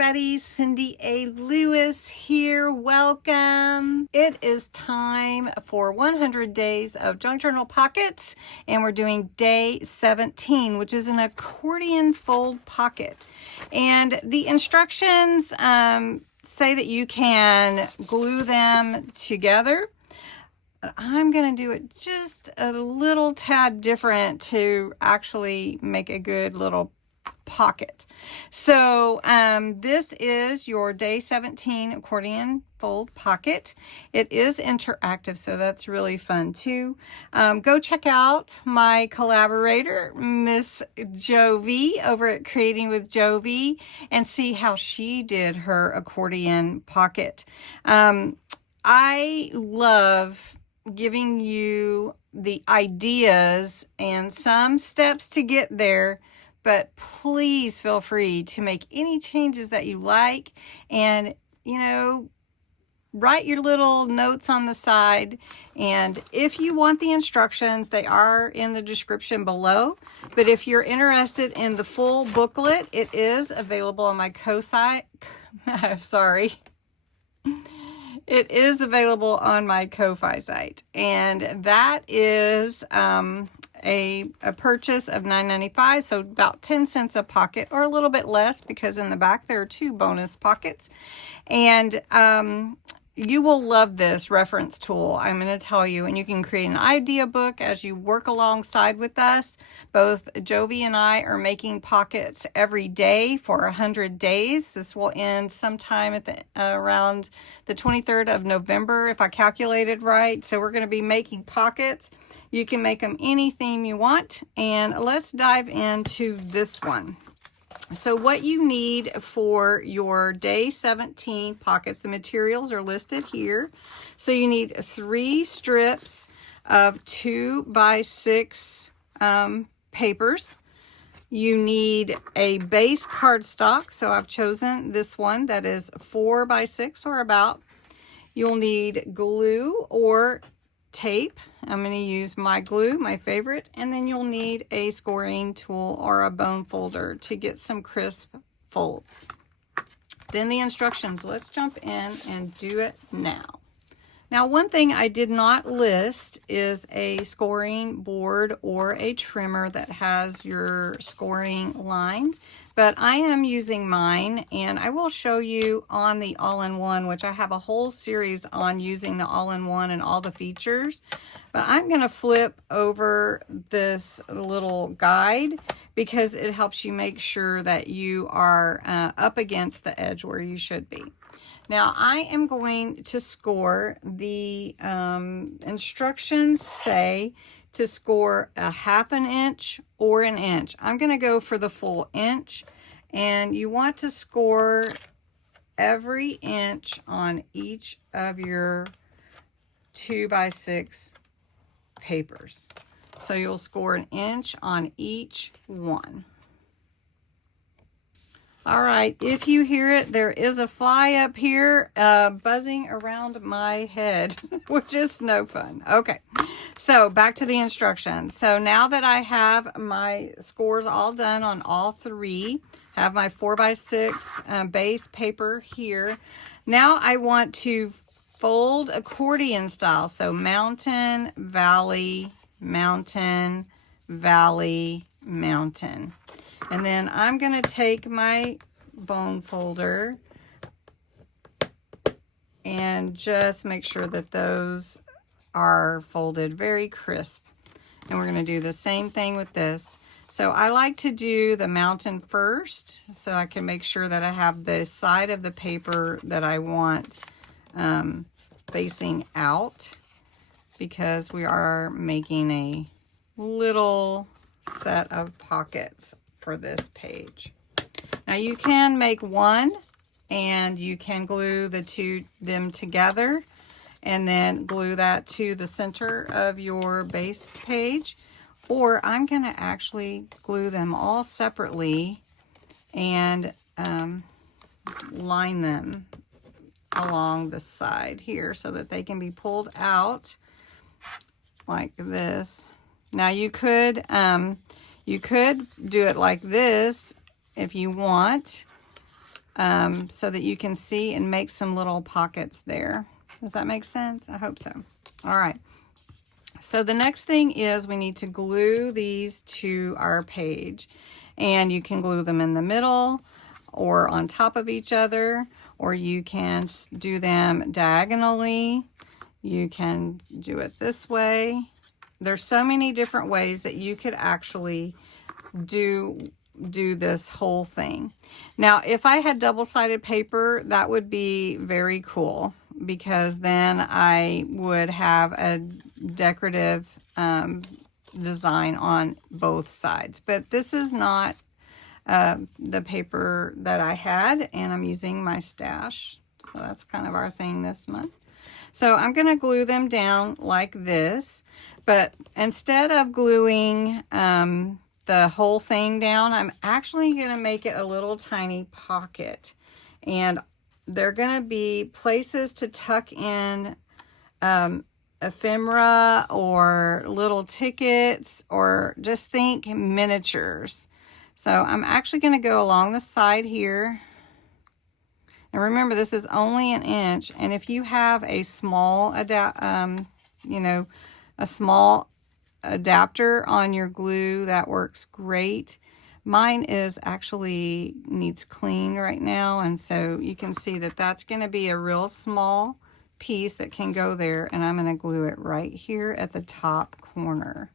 everybody. Cindy A. Lewis here. Welcome. It is time for 100 days of junk journal pockets, and we're doing day 17, which is an accordion fold pocket. And the instructions say that you can glue them together. I'm going to do it just a little tad different to actually make a good little pocket. So this is your day 17 accordion fold pocket. It is interactive, so that's really fun too. Go check out my collaborator, Miss Jovi, over at Creating with Jovi, and see how she did her accordion pocket. I love giving you the ideas and some steps to get there, but please feel free to make any changes that you like, and write your little notes on the side. And if you want the instructions, they are in the description below. But if you're interested in the full booklet, it is available on my It is available on my Ko-Fi site, and that is a purchase of $9.95, so about 10 cents a pocket, or a little bit less, because in the back there are 2 bonus pockets. And you will love this reference tool, I'm going to tell you, and you can create an idea book as you work alongside with us. Both Jovi and I are making pockets every day for 100 days. This will end sometime at around the 23rd of November, if I calculated right. So we're going to be making pockets. You can make them any theme you want, and let's dive into this one. So what you need for your day 17 pockets, the materials are listed here. So you need 3 strips of 2x6 papers. You need a base cardstock. So I've chosen this one that is 4x6 or about. You'll need glue or tape. I'm going to use my glue, my favorite, and then you'll need a scoring tool or a bone folder to get some crisp folds. Then the instructions. Let's jump in and do it now. Now, one thing I did not list is a scoring board or a trimmer that has your scoring lines, but I am using mine, and I will show you on the all-in-one, which I have a whole series on using the all-in-one and all the features. But I'm going to flip over this little guide because it helps you make sure that you are up against the edge where you should be. Now, I am going to score. The instructions say to score a 1/2 inch or 1 inch. I'm going to go for the full inch, and you want to score every inch on each of your 2x6 papers. So you'll score 1 inch on each one. All right, if you hear it, there is a fly up here buzzing around my head, which is no fun. Okay, so back to the instructions. So now that I have my scores all done on all 3, have my 4x6 base paper here. Now I want to fold accordion style. So mountain, valley, mountain, valley, mountain. And then I'm going to take my bone folder and just make sure that those are folded very crisp. And we're going to do the same thing with this. So I like to do the mountain first, so I can make sure that I have the side of the paper that I want facing out, because we are making a little set of pockets for this page. Now you can make one, and you can glue them together and then glue that to the center of your base page, or I'm going to actually glue them all separately and line them along the side here so that they can be pulled out like this. Now you could do it like this if you want, so that you can see and make some little pockets there. Does that make sense? I hope so. All right. So the next thing is we need to glue these to our page, and you can glue them in the middle or on top of each other, or you can do them diagonally. You can do it this way. There's so many different ways that you could actually do this whole thing. Now, if I had double-sided paper, that would be very cool, because then I would have a decorative design on both sides. But this is not the paper that I had, and I'm using my stash. So that's kind of our thing this month. So I'm going to glue them down like this, but instead of gluing the whole thing down, I'm actually going to make it a little tiny pocket, and they're going to be places to tuck in ephemera or little tickets, or just think miniatures. So I'm actually going to go along the side here. And remember, this is only 1 inch, and if you have a small a small adapter on your glue, that works great. Mine is actually needs clean right now, and so you can see that that's going to be a real small piece that can go there, and I'm going to glue it right here at the top corner.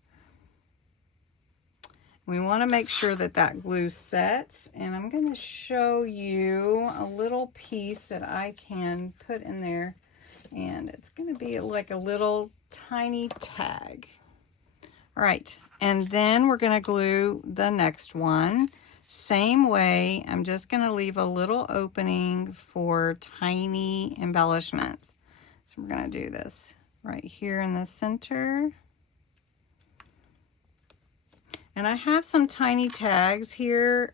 We want to make sure that that glue sets, and I'm going to show you a little piece that I can put in there, and it's going to be like a little tiny tag. All right, and then we're going to glue the next one. Same way, I'm just going to leave a little opening for tiny embellishments. So we're going to do this right here in the center. And I have some tiny tags here.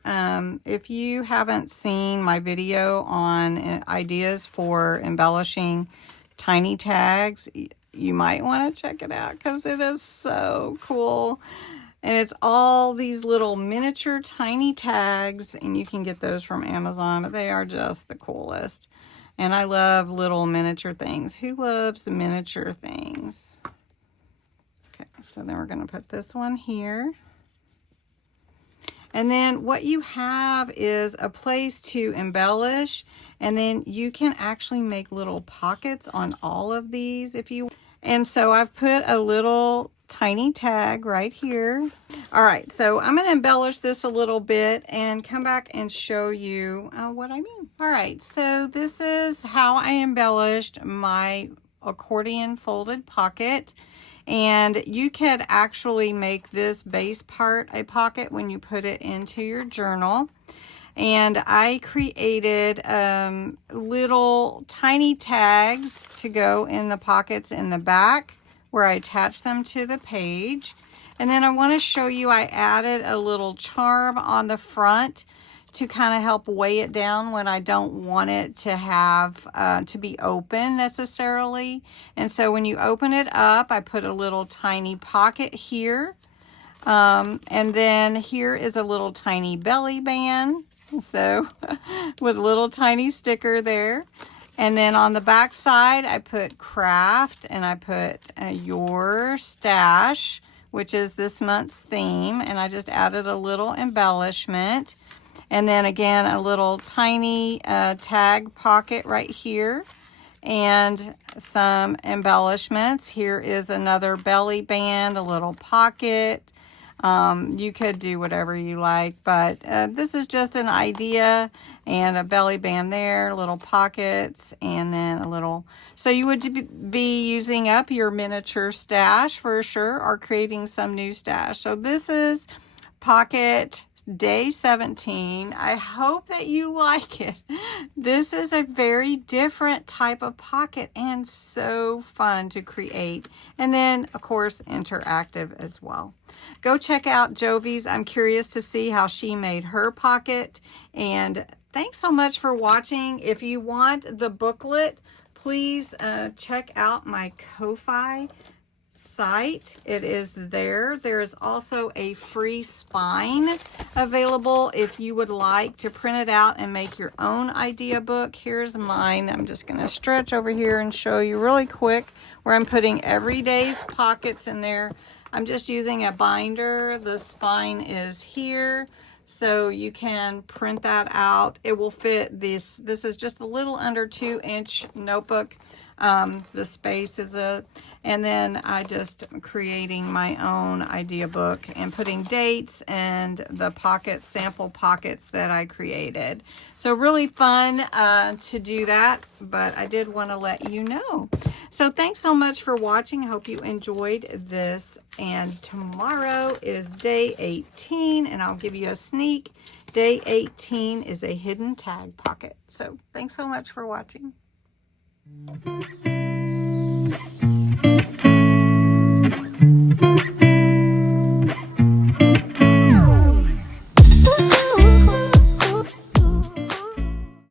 If you haven't seen my video on ideas for embellishing tiny tags, you might want to check it out, because it is so cool. And it's all these little miniature tiny tags, and you can get those from Amazon, but they are just the coolest. And I love little miniature things. Who loves the miniature things? Okay, so then we're going to put this one here. And then what you have is a place to embellish, and then you can actually make little pockets on all of these if you. And so I've put a little tiny tag right here. All right, so I'm going to embellish this a little bit and come back and show you what I mean. All right, so this is how I embellished my accordion folded pocket. And you could actually make this base part a pocket when you put it into your journal. And I created little tiny tags to go in the pockets in the back where I attach them to the page. And then I want to show you, I added a little charm on the front to kind of help weigh it down when I don't want it to have to be open necessarily. And so when you open it up, I put a little tiny pocket here. And then here is a little tiny belly band. So with a little tiny sticker there. And then on the back side, I put craft, and I put your stash, which is this month's theme. And I just added a little embellishment. And then again, a little tiny tag pocket right here, and some embellishments. Here is another belly band, a little pocket. You could do whatever you like, but this is just an idea. And a belly band there, little pockets, and then a little. So you would be using up your miniature stash for sure, or creating some new stash. So this is pocket day 17. I hope that you like it. This is a very different type of pocket and so fun to create. And then, of course, interactive as well. Go check out Jovi's. I'm curious to see how she made her pocket. And thanks so much for watching. If you want the booklet, please check out my Ko-Fi site. It is there. There is also a free spine available if you would like to print it out and make your own idea book. Here's mine. I'm just going to stretch over here and show you really quick where I'm putting every day's pockets in there. I'm just using a binder. The spine is here, so you can print that out. It will fit this. This is just a little under 2-inch notebook. The space is and then I just am creating my own idea book and putting dates and the pockets, sample pockets that I created. So really fun to do that, but I did want to let you know. So thanks so much for watching. I hope you enjoyed this, and tomorrow is day 18, and I'll give you a sneak. Day 18 is a hidden tag pocket. So thanks so much for watching.